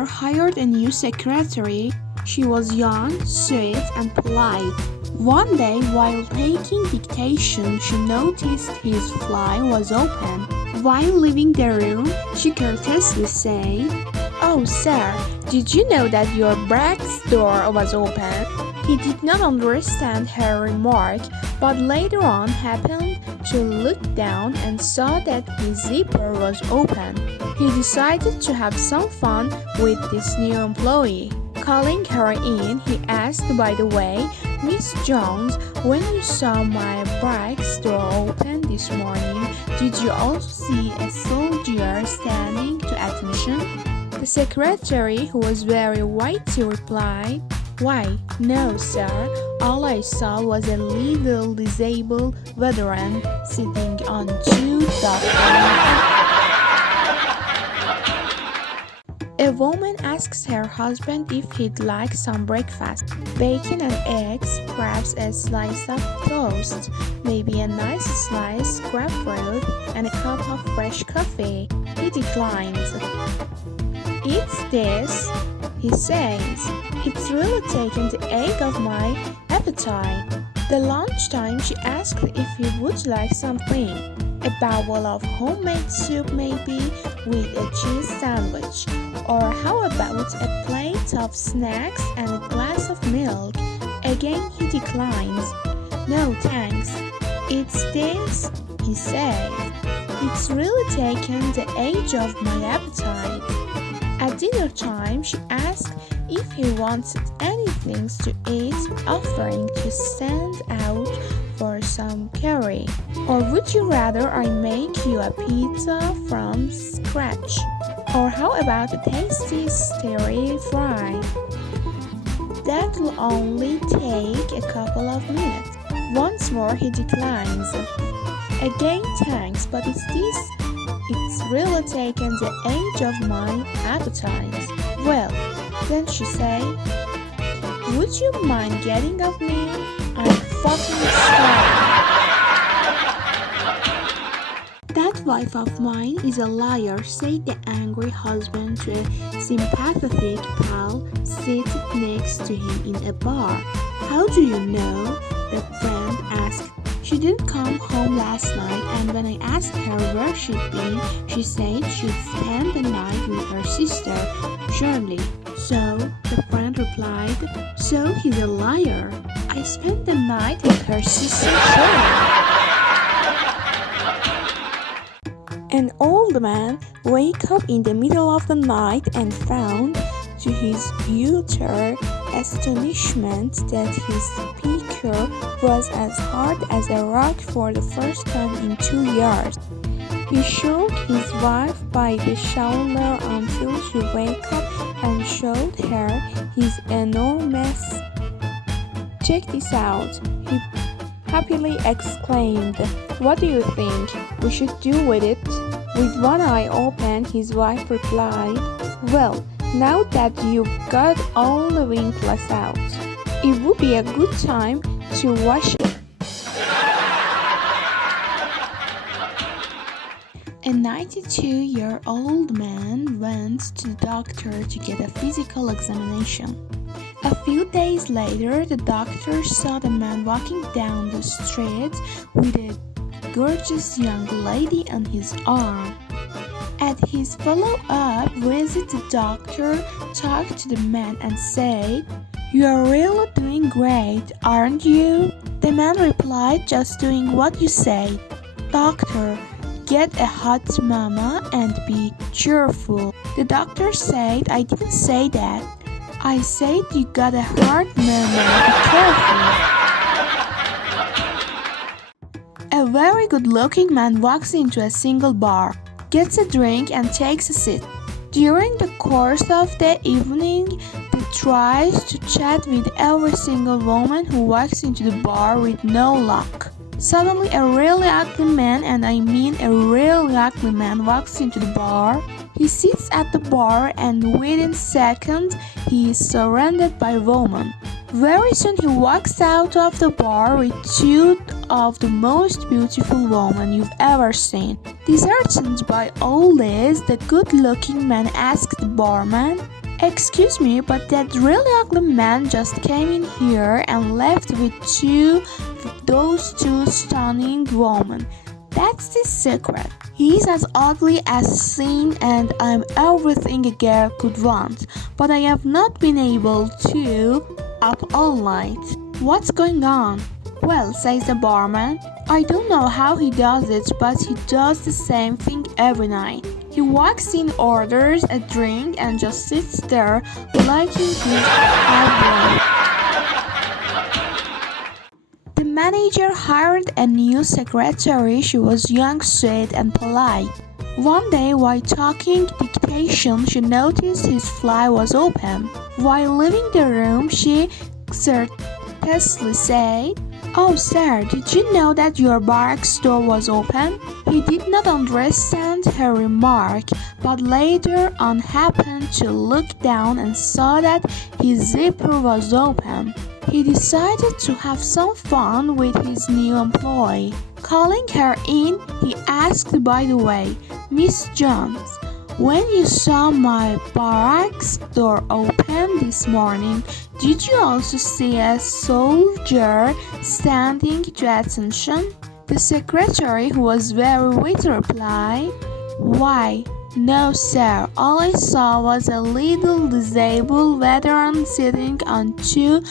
manager hired a new secretary. She was young, sweet, and polite. One day, while taking dictation, she noticed his fly was open. While leaving the room, she courteously said, "Oh, sir, did you know that your brake's door was open?" He did not understand her remark, but later on happened to look down and saw that his zipper was open. He decided to have some fun with this new employee. Calling her in, he asked, "By the way, Miss Jones, when you saw my brake's door open this morning, did you also see a soldier standing to attention?" The secretary, who was very witty, replied, "Why, no, sir. All I saw was a little disabled veteran sitting on two dogs." A woman asks her husband if he'd like some breakfast. Bacon and eggs, perhaps a slice of toast, maybe a nice slice grapefruit, and a cup of fresh coffee. He declines. "It's this," he says. "It's really taken the egg of my appetite." The lunchtime she asked if he would like something. A bowl of homemade soup maybe, with a cheese sandwich. Or how about a plate of snacks and a glass of milk? Again he declines. "No thanks. It's this," he says. "It's really taken the edge of my appetite." At dinner time she asked if he wanted anything to eat, offering to send out for some curry. "Or would you rather I make you a pizza from scratch? Or how about a tasty stir fry? That'll only take a couple of minutes." Once more he declines. Again thanks, but it's really taken the edge of my appetite. "Well, then," she said, "would you mind getting off me? I'm fucking starving." "That wife of mine is a liar," said the angry husband to a sympathetic pal seated next to him in a bar. "How do you know?" the friend asked. "She didn't come home last night, and when I asked her where she'd been, she said she'd spend the night with her sister, Shirley." "So," the friend replied, "so he's a liar. I spent the night with her sister, Shirley." An old man woke up in the middle of the night and found, to his utter astonishment, that his speaker was as hard as a rock for the first time in 2 years. He shook his wife by the shoulder until she woke up and showed her his enormous. "Check this out," he happily exclaimed. "What do you think we should do with it?" With one eye open, his wife replied, "Well, now that you've got all the wrinkles out, it would be a good time to wash it." A 92-year-old man went to the doctor to get a physical examination. A few days later, the doctor saw the man walking down the street with a gorgeous young lady on his arm. At his follow-up visit, the doctor talked to the man and said, "You're really doing great, aren't you?" The man replied, "Just doing what you say." "Doctor, get a hot mama and be cheerful." The doctor said, "I didn't say that. I said you got a hard mama, be careful." A very good-looking man walks into a single bar, gets a drink and takes a seat. During the course of the evening, he tries to chat with every single woman who walks into the bar with no luck. Suddenly, a really ugly man, and I mean a really ugly man, walks into the bar. He sits at the bar and within seconds, he is surrounded by women. Very soon he walks out of the bar with two of the most beautiful women you've ever seen. Disheartened by all this, the good-looking man asked the barman, Excuse me, but that really ugly man just came in here and left with those two stunning women. That's the secret. He's as ugly as sin and I'm everything a girl could want, but I have not been able to up all night. What's going on? Well, says the barman, I don't know how he does it, but he does the same thing every night. He walks in, orders a drink, and just sits there licking his eyebrows. The manager hired a new secretary. She was young, sweet, and polite. One day, while talking dictation, she noticed his fly was open. While leaving the room, she courteously said, "Oh, sir, did you know that your barracks door was open?" He did not understand her remark, but later on happened to look down and saw that his zipper was open. He decided to have some fun with his new employee. Calling her in, he asked, "By the way, Miss Jones, when you saw my barracks door open this morning, did you also see a soldier standing to attention?" The secretary, who was very witty, replied, "Why, no, sir. All I saw was a little disabled veteran sitting on two."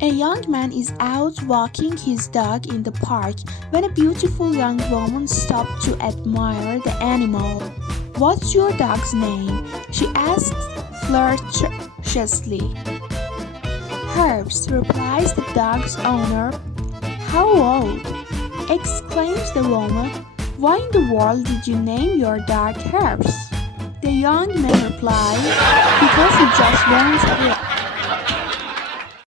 A young man is out walking his dog in the park when a beautiful young woman stopped to admire the animal. "What's your dog's name?" she asked flirtatiously. "Herbs," replies the dog's owner. "How old?" exclaims the woman. "Why in the world did you name your dog Herbs?" The young man replies, "Because he just wants it."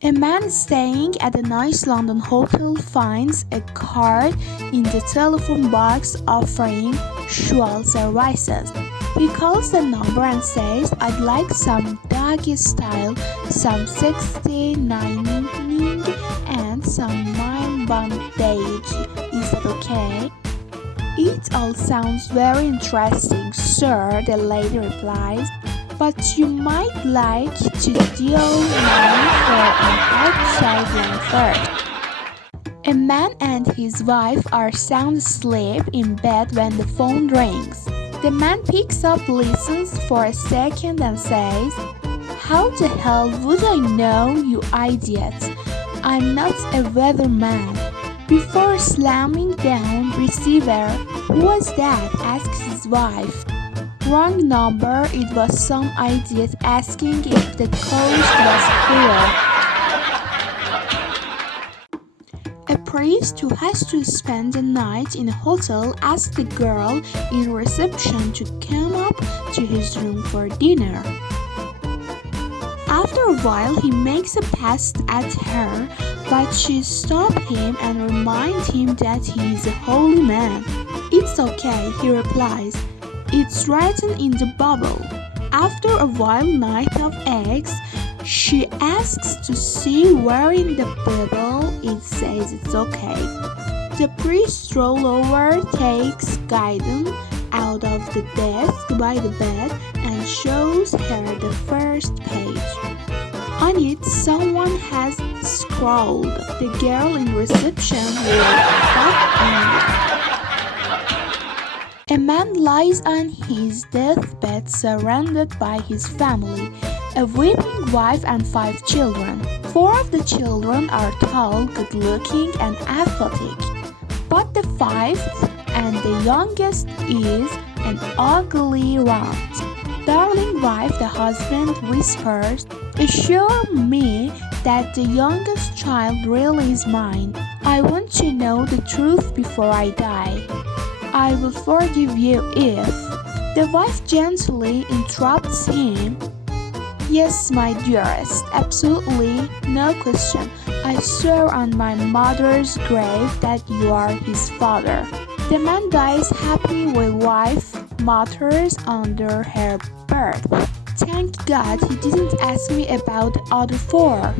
A man staying at a nice London hotel finds a card in the telephone box offering sexual services. He calls the number and says, "I'd like some doggy style, some sexy nining, and some mind bondage. Is that okay?" "It all sounds very interesting, sir," the lady replies. "But you might like to deal mine for an outside line first." A man and his wife are sound asleep in bed when the phone rings. The man picks up, listens for a second and says, "How the hell would I know, you idiot? I'm not a weatherman." Before slamming down receiver, "Who was that?" asks his wife. "Wrong number. It was some idiot asking if the coast was clear." A priest who has to spend the night in a hotel asks the girl in reception to come up to his room for dinner. After a while, he makes a pass at her, but she stops him and reminds him that he is a holy man. "It's okay," he replies. "It's written in the Bible." After a wild night of eggs, she asks to see where in the Bible it says it's okay. The priest rolls over, takes Gideon out of the desk by the bed, and shows her the first page. On it, someone has scrawled, "The girl in reception will fuck Andy." A man lies on his deathbed surrounded by his family, a weeping wife and 5 children. 4 of the children are tall, good-looking, and athletic, but the 5th and the youngest is an ugly runt. "Darling wife," the husband whispers, "assure me that the youngest child really is mine. I want to know the truth before I die. I will forgive you if..." The wife gently interrupts him. "Yes, my dearest, absolutely, no question. I swear on my mother's grave that you are his father." The man dies happy with wife mutters under her birth. "Thank God he didn't ask me about the other 4.